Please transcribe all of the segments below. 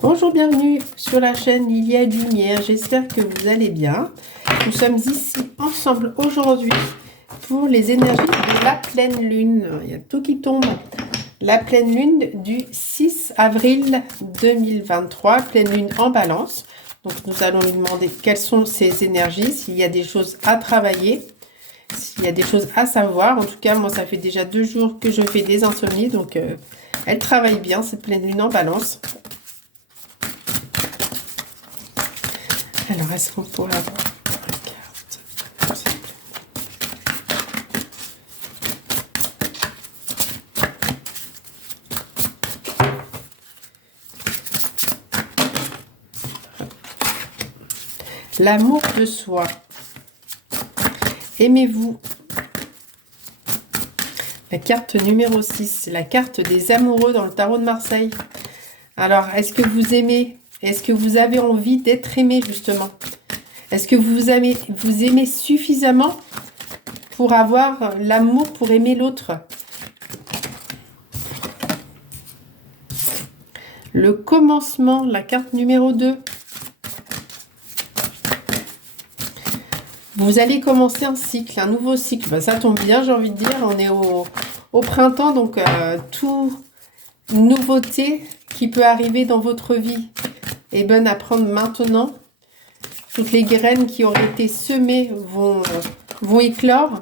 Bonjour, bienvenue sur la chaîne Il y a lumière, j'espère que vous allez bien. Nous sommes ici ensemble aujourd'hui pour les énergies de la pleine lune. Il y a tout qui tombe. La pleine lune du 6 avril 2023, pleine lune en balance. Donc nous allons lui demander quelles sont ces énergies, s'il y a des choses à travailler, s'il y a des choses à savoir. En tout cas, moi ça fait déjà 2 jours que je fais des insomnies, donc elle travaille bien cette pleine lune en balance. Alors, est-ce qu'on pourrait avoir une carte? L'amour de soi. Aimez-vous. La carte numéro 6, la carte des amoureux dans le tarot de Marseille. Alors, est-ce que vous aimez? Est-ce que vous avez envie d'être aimé, justement? Est-ce que vous aimez suffisamment pour avoir l'amour, pour aimer l'autre? Le commencement, la carte numéro 2. Vous allez commencer un cycle, un nouveau cycle. Ben, ça tombe bien, j'ai envie de dire. On est au printemps, donc toute nouveauté qui peut arriver dans votre vie est bonne à prendre maintenant. Toutes les graines qui auraient été semées vont éclore.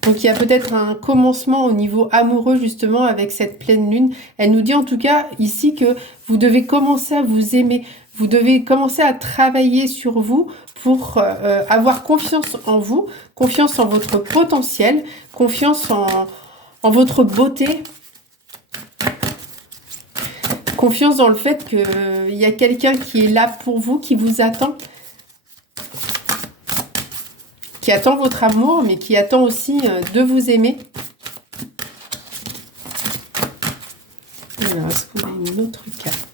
Donc il y a peut-être un commencement au niveau amoureux justement avec cette pleine lune. Elle nous dit en tout cas ici que vous devez commencer à vous aimer. Vous devez commencer à travailler sur vous pour avoir confiance en vous, confiance en votre potentiel, confiance en votre beauté. Confiance dans le fait qu'il y a quelqu'un qui est là pour vous, qui vous attend. Qui attend votre amour, mais qui attend aussi de vous aimer. Alors, est-ce qu'on a une autre carte?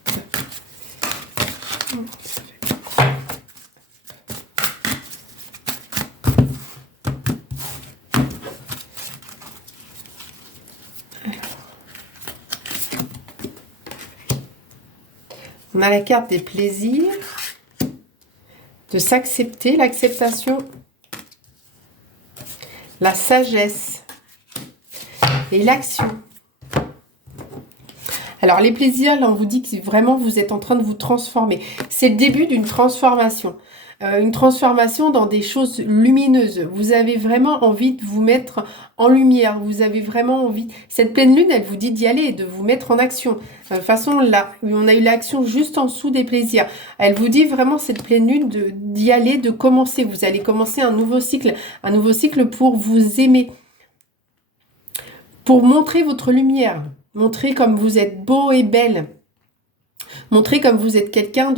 On a la carte des plaisirs, de s'accepter, l'acceptation, la sagesse et l'action. Alors les plaisirs, là on vous dit que vraiment vous êtes en train de vous transformer. C'est le début d'une transformation. Une transformation dans des choses lumineuses. Vous avez vraiment envie de vous mettre en lumière. Vous avez vraiment envie... Cette pleine lune, elle vous dit d'y aller, de vous mettre en action. De toute façon, là, on a eu l'action juste en dessous des plaisirs. Elle vous dit vraiment, cette pleine lune, d'y aller, de commencer. Vous allez commencer un nouveau cycle pour vous aimer. Pour montrer votre lumière. Montrer comme vous êtes beau et belle. Montrer comme vous êtes quelqu'un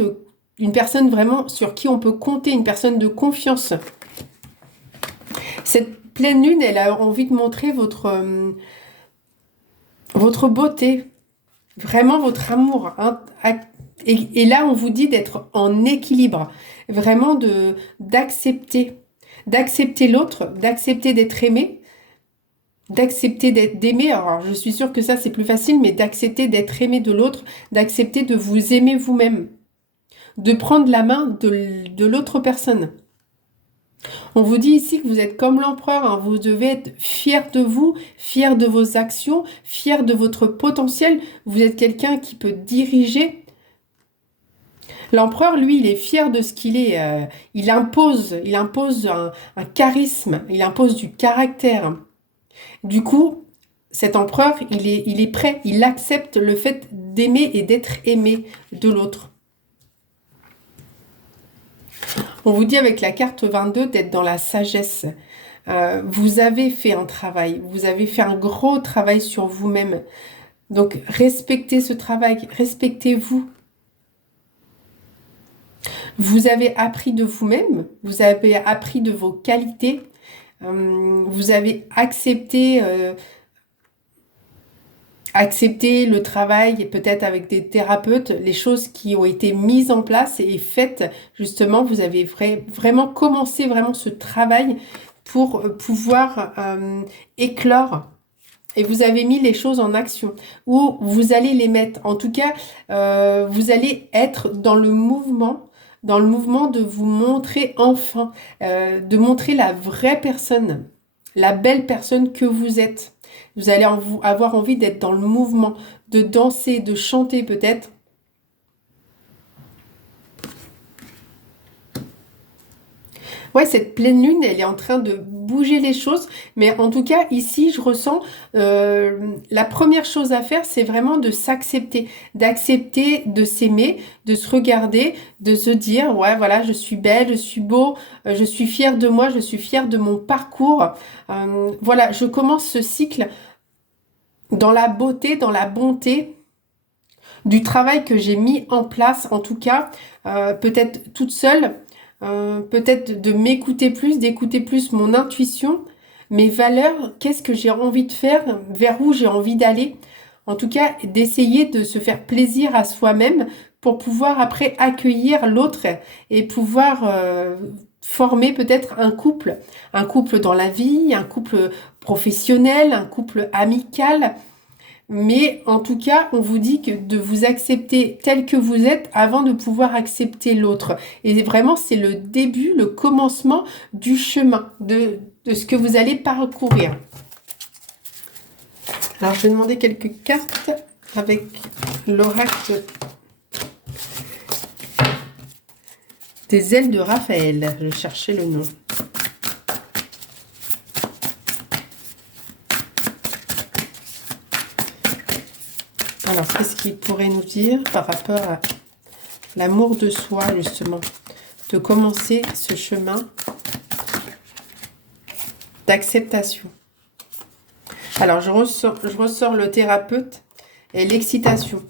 une personne vraiment sur qui on peut compter, une personne de confiance. Cette pleine lune, elle a envie de montrer votre beauté, vraiment votre amour. Hein. Et là, on vous dit d'être en équilibre, vraiment d'accepter l'autre, d'accepter d'être aimé, d'accepter d'aimer. Alors, je suis sûre que ça, c'est plus facile, mais d'accepter d'être aimé de l'autre, d'accepter de vous aimer vous-même. De prendre la main de l'autre personne. On vous dit ici que vous êtes comme l'empereur, hein, vous devez être fier de vous, fier de vos actions, fier de votre potentiel. Vous êtes quelqu'un qui peut diriger. L'empereur, lui, il est fier de ce qu'il est. Il impose un charisme, il impose du caractère. Du coup, cet empereur, il est prêt, il accepte le fait d'aimer et d'être aimé de l'autre. On vous dit avec la carte 22 d'être dans la sagesse. Vous avez fait un travail, vous avez fait un gros travail sur vous-même. Donc, respectez ce travail, respectez-vous. Vous avez appris de vous-même, vous avez appris de vos qualités, vous avez accepté le travail, peut-être avec des thérapeutes, les choses qui ont été mises en place et faites, justement, vous avez vraiment commencé vraiment ce travail pour pouvoir éclore et vous avez mis les choses en action, ou vous allez les mettre. En tout cas, vous allez être dans le mouvement de vous montrer enfin, de montrer la vraie personne, la belle personne que vous êtes. Vous allez avoir envie d'être dans le mouvement, de danser, de chanter peut-être. Ouais, cette pleine lune, elle est en train de bouger les choses, mais en tout cas, ici, je ressens la première chose à faire, c'est vraiment de s'accepter, d'accepter de s'aimer, de se regarder, de se dire, ouais, voilà, je suis belle, je suis beau, je suis fière de moi, je suis fière de mon parcours. Voilà, je commence ce cycle dans la beauté, dans la bonté du travail que j'ai mis en place, en tout cas, peut-être toute seule. Peut-être de m'écouter plus, d'écouter plus mon intuition, mes valeurs, qu'est-ce que j'ai envie de faire, vers où j'ai envie d'aller. En tout cas, d'essayer de se faire plaisir à soi-même pour pouvoir après accueillir l'autre et pouvoir former peut-être un couple dans la vie, un couple professionnel, un couple amical. Mais en tout cas, on vous dit que de vous accepter tel que vous êtes avant de pouvoir accepter l'autre. Et vraiment, c'est le début, le commencement du chemin, de ce que vous allez parcourir. Alors, je vais demander quelques cartes avec l'oracle des ailes de Raphaël. Je cherchais le nom. Alors, qu'est-ce qu'il pourrait nous dire par rapport à l'amour de soi, justement, de commencer ce chemin d'acceptation. Alors, je ressors le thérapeute et l'excitation.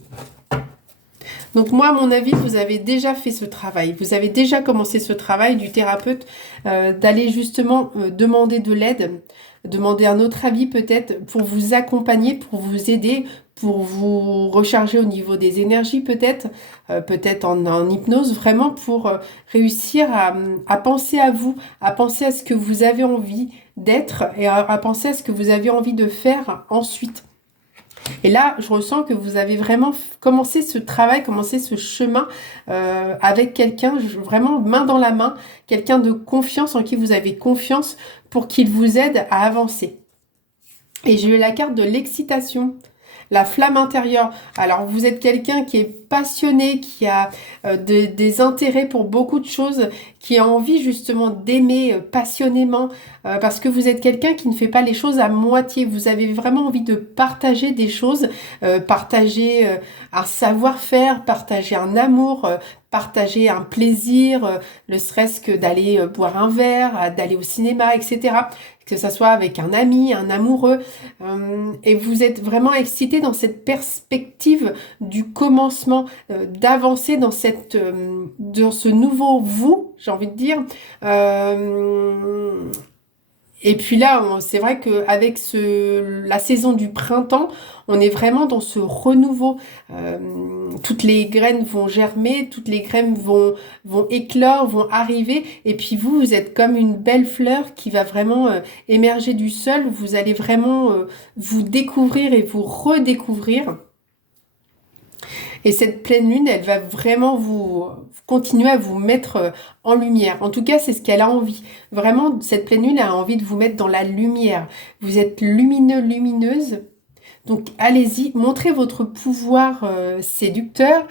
Donc moi, à mon avis, vous avez déjà fait ce travail. Vous avez déjà commencé ce travail du thérapeute, d'aller justement demander de l'aide, demander un autre avis peut-être pour vous accompagner, pour vous aider, pour vous recharger au niveau des énergies peut-être, peut-être en hypnose, vraiment pour réussir à penser à vous, à penser à ce que vous avez envie d'être et à penser à ce que vous avez envie de faire ensuite. Et là, je ressens que vous avez vraiment commencé ce travail, commencé ce chemin avec quelqu'un, vraiment main dans la main, quelqu'un de confiance en qui vous avez confiance pour qu'il vous aide à avancer. Et j'ai eu la carte de l'excitation. La flamme intérieure. Alors, vous êtes quelqu'un qui est passionné, qui a des intérêts pour beaucoup de choses, qui a envie justement d'aimer passionnément, parce que vous êtes quelqu'un qui ne fait pas les choses à moitié. Vous avez vraiment envie de partager des choses, partager un savoir-faire, partager un amour, partager un plaisir, ne serait-ce que d'aller boire un verre, d'aller au cinéma, etc. Que ça soit avec un ami, un amoureux, et vous êtes vraiment excité dans cette perspective du commencement, d'avancer dans dans ce nouveau vous, j'ai envie de dire. Et puis là, c'est vrai qu'avec la saison du printemps, on est vraiment dans ce renouveau. Toutes les graines vont germer, toutes les graines vont éclore, vont arriver. Et puis vous êtes comme une belle fleur qui va vraiment émerger du sol. Vous allez vraiment vous découvrir et vous redécouvrir. Et cette pleine lune, elle va vraiment vous continuer à vous mettre en lumière. En tout cas, c'est ce qu'elle a envie. Vraiment, cette pleine lune a envie de vous mettre dans la lumière. Vous êtes lumineux, lumineuse. Donc, allez-y, montrez votre pouvoir séducteur,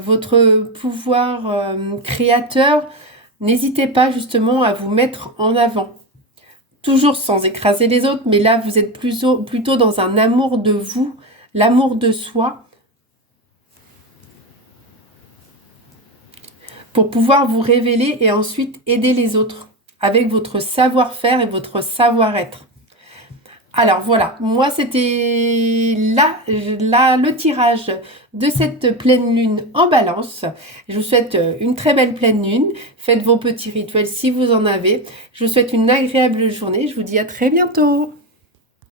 votre pouvoir créateur. N'hésitez pas justement à vous mettre en avant. Toujours sans écraser les autres, mais là, vous êtes plutôt dans un amour de vous, l'amour de soi, pour pouvoir vous révéler et ensuite aider les autres avec votre savoir-faire et votre savoir-être. Alors voilà, moi c'était là le tirage de cette pleine lune en balance. Je vous souhaite une très belle pleine lune. Faites vos petits rituels si vous en avez. Je vous souhaite une agréable journée. Je vous dis à très bientôt.